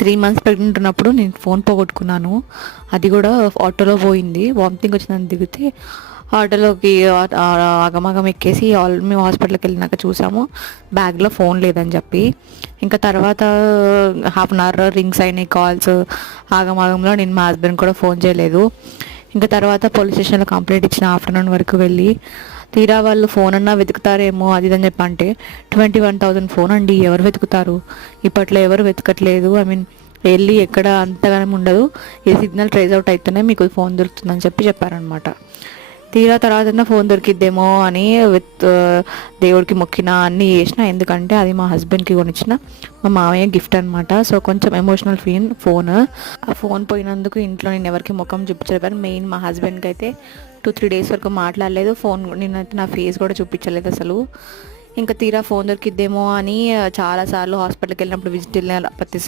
3 months pregnant ఉన్నప్పుడు నేను phone పోగొట్టుకున్నాను. అది కూడా ఆటోలో పోయింది. వామిటింగ్ వచ్చిందని దిగితే ఆటోలోకి ఆగమాగం ఎక్కేసి మేము హాస్పిటల్కి వెళ్ళినాక చూసాము బ్యాగ్లో ఫోన్ లేదని చెప్పి. ఇంకా తర్వాత హాఫ్ అన్ అవర్ రింగ్స్ అయినాయి కాల్స్. ఆగమాగంలో నేను మా హస్బెండ్ కూడా ఫోన్ చేయలేదు. ఇంకా తర్వాత పోలీస్ స్టేషన్లో కంప్లైంట్ ఇచ్చిన ఆఫ్టర్నూన్ వరకు వెళ్ళి. తీరా వాళ్ళు ఫోన్ అన్నా వెతుకుతారేమో అది అని చెప్పి అంటే 21,000 ఫోన్ అండి, ఎవరు వెతుకుతారు? ఇప్పట్లో ఎవరు వెతకట్లేదు. ఐ మీన్ వెళ్ళి ఎక్కడ అంతగానే ఉండదు, ఏ సిగ్నల్ ట్రేస్ అవుట్ అయితేనే మీకు ఫోన్ దొరుకుతుందని చెప్పారనమాట. తీరా తర్వాత ఫోన్ దొరికిద్దేమో అని దేవుడికి మొక్కిన అన్నీ చేసిన. ఎందుకంటే అది మా హస్బెండ్కి కొనిచ్చిన మా మామయ్య గిఫ్ట్ అనమాట. సో కొంచెం ఎమోషనల్ ఫోన్. ఆ ఫోన్ పోయినందుకు ఇంట్లో నేను ఎవరికి ముఖం చూపించలేదు. మెయిన్ మా హస్బెండ్కి అయితే 2-3 డేస్ వరకు మాట్లాడలేదు. ఫోన్ నేనైతే నా ఫేస్ కూడా చూపించలేదు అసలు. ఇంకా తీరా ఫోన్ దొరికిద్దేమో అని చాలాసార్లు హాస్పిటల్కి వెళ్ళినప్పుడు విజిట్ వెళ్ళిన ప్రతిసారి